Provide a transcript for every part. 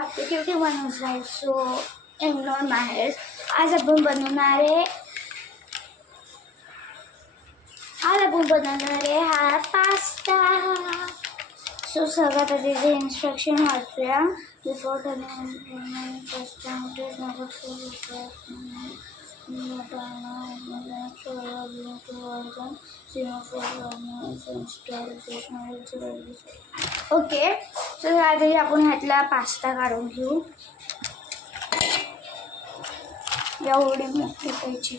क्योंकि one side so ignore माय hair. आज आपण बनवणार आहे हा पास्ता। सो सगळ्यात आधी जे इन्स्ट्रक्शन वाचूया। Before turning pasta okay. So आधी आपण ह्यातला पास्ता काढून घेऊ। एवढी मोठी पाहिजे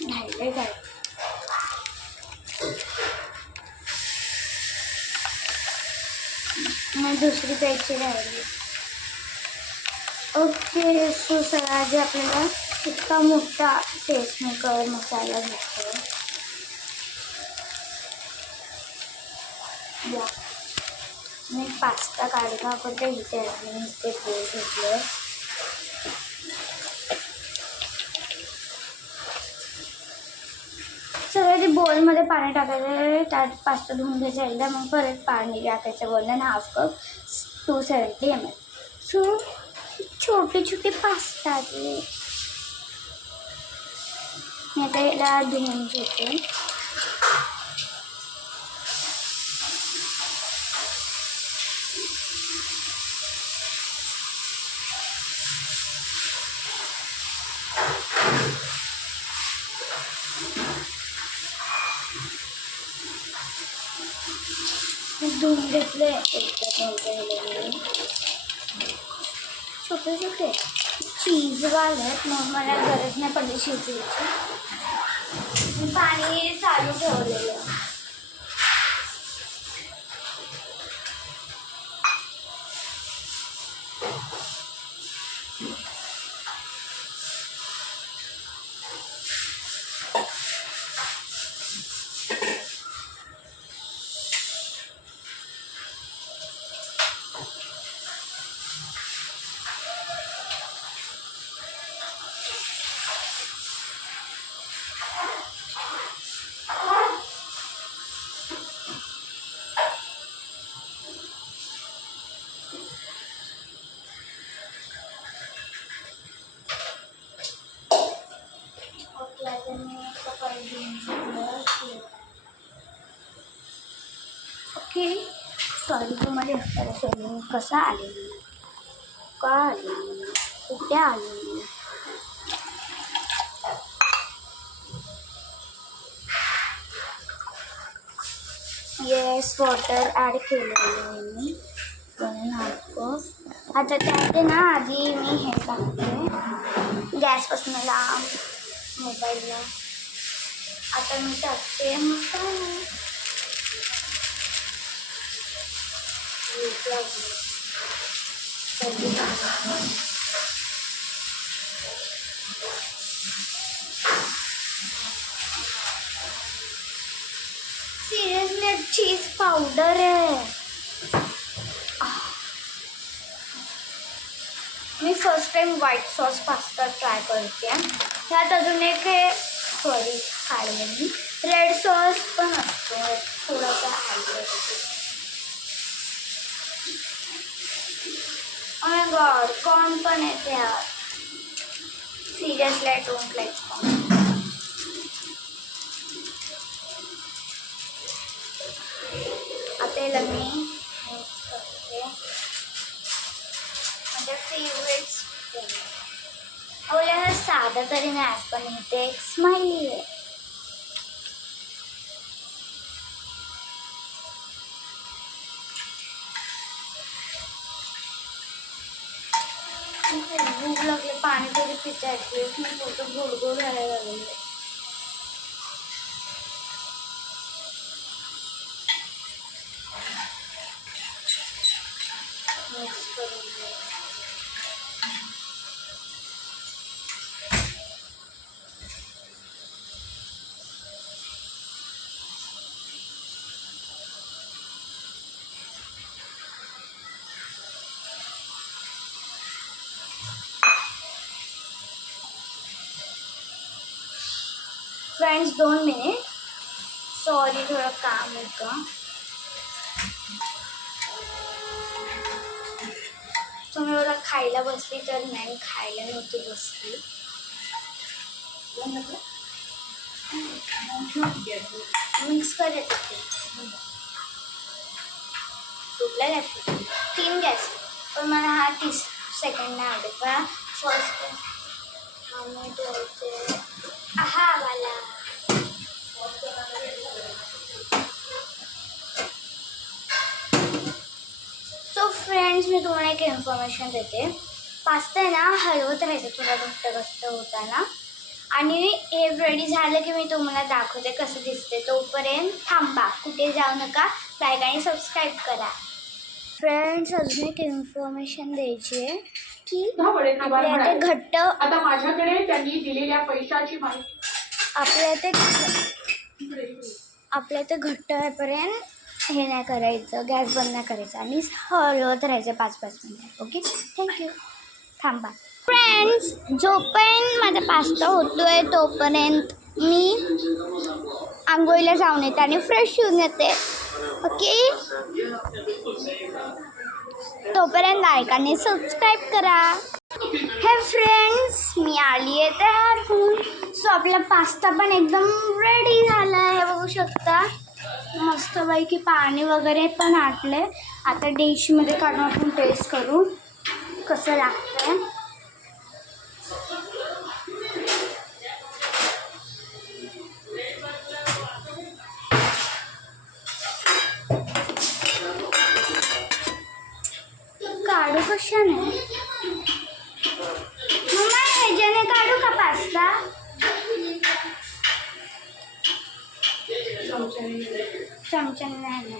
नाही काय मग दुसरी प्यायची राहिली। ओके। सो सगळ्यात आपल्याला इतका मोठा टेस्ट मेकर मसाला घेतो। मी पास्ता काढला होता इथे पोळ घेतलं। सगळ्यात बोलमध्ये पाणी टाकायचं, त्यात पास्ता धुवून घ्यायचा एकदा, मग परत पाणी टाकायचं वरून हाफ कप 270 ml। सो छोटे छोटे पास्ता मी आता याला धुवून घेते। धुवून घेतले छोटे छोटे चीज वाले, मग मला गरज नाही पडली शिजवायची। पाणी चालू ठेवलेलं। ओके। सॉरी तुम्हाला कसं आलेली, का आलेली, कुठे आलेली। येस वॉटर ॲड केलेलं मी आता त्यात ना आधी मी हे टाकते गॅसपासून लांब मोबाईलला। आता मी टाकते मसाला। सीरियसली चीज पावडर आहे। मी first time white sauce pasta try करते। ह्यात अजून एक खायला रेड सॉस पण असतो, थोडासा ओ माय गॉड कॉर्न पण येते ह्यात। Seriously I don't like corn. आता याला मी करते माझ्या फेवरेट याला साधा तरी नाही, पण इथे एक स्माइली आहे। भूक लागले, पाणी तरी पिचायचे, फोटो गोडगोड घालायला लागले। मिक्स करून फ्रेंड्स 2 मिनिट. सॉरी थोडं काम होतं. तुम्ही मला खायला बसली तर नाही, खायला नव्हती बसली. मिक्स करत होते. कुठल्या गॅस? 3 गॅस. पण मला हा 30 सेकंड नाही आवडत बा. फर्स्ट आम्ही ठेवते हा वाला. सो फ्रेंड्स, मी तुम्हाला एक इन्फॉर्मेशन देते. पास्ता आहे ना हलवत राहायचं थोडा घट्ट घट्ट होताना. आणि हे रेडी झालं की मी तुम्हाला दाखवते कसं दिसते. तोपर्यंत थांबा, कुठे जाऊ नका. लाईक आणि सबस्क्राईब करा. फ्रेंड्स, अजून एक इन्फॉर्मेशन द्यायची आहे की आपल्या इथे घट्ट, आता माझ्याकडे त्यांनी दिलेल्या पैशाची माहिती आपल्या इथे घट्ट होईपर्यंत हे नाही करायचं, गॅस बंद नाही करायचं आणि हलवत राहायचं 5-5 मिनिटं. Okay, thank you. थांबा. फ्रेंड्स, जोपर्यंत माझा पास्ता होतोय तोपर्यंत मी आंघोळीला जाऊन येते आणि फ्रेश होऊन येते. ओके, तोपर्यंत लाईक आणि सबस्क्राईब करा. हे फ्रेंड्स, मी आली आहे तयार होऊन. सो आपला पास्ता पण एकदम रेडी झाला आहे, बघू शकता. मस्तपैकी पाणी वगैरे पण आटले. आता डिशमध्ये काढून आपण टेस्ट करू कसं लागतंय. काढू कशाने? मम्मा, ह्याच्याने काढू का पास्ता? चमच्याने नाही ना.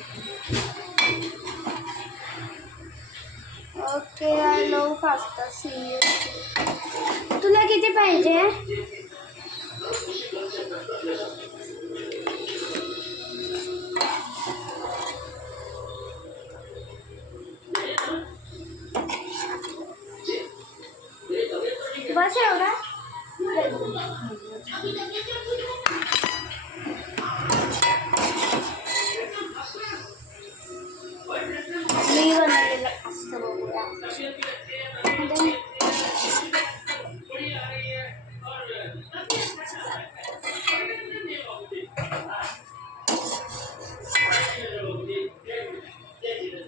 Okay, I love pasta seriously. तुला किती पाहिजे? बस एवढा? मी बनवलेलं पास्ता बघूया.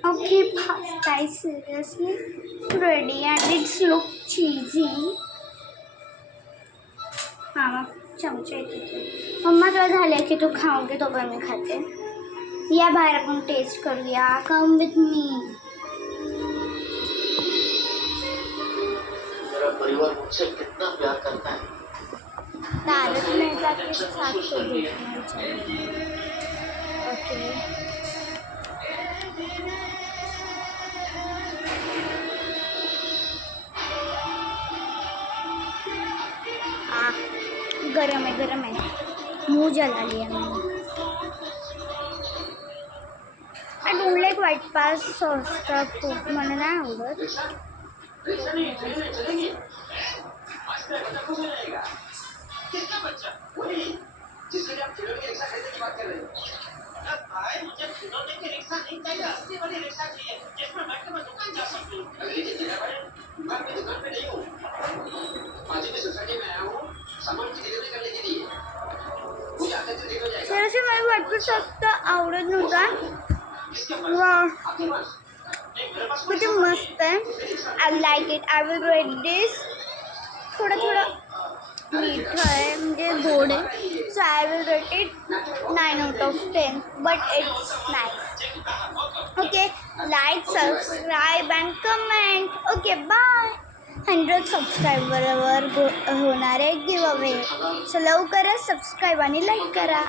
Okay, pasta is seriously ready and it's look cheesy. हाँ, मग चमचे येते. मम्मा, तुला झालं की तू खाऊन घे, तोपर्यंत मी खाते. या बाहेर आपण टेस्ट करूया. Come with me. मेरा परिवार मुझसे कितना प्यार करता है. तारक मेहता के साथ तो देखना चाहिए. ओके, गरम है, गरम है. मुंह जला लिया मैंने. I don't like white pasta sauce का खूप मला नाही आवडत. Seriously, मला white pasta sauce आवडत नव्हता. वाह, किती मस्त आहे. I like it. I will rate this. थोडं मीठ आहे, म्हणजे गोड आहे. So I will rate it 9 out of 10. But it's nice. Okay, like, subscribe and comment. Okay, bye. 100 सबस्क्रायबरवर होणार आहे गिव्ह अवे. सो लवकरच सबस्क्राईब आणि लाईक करा.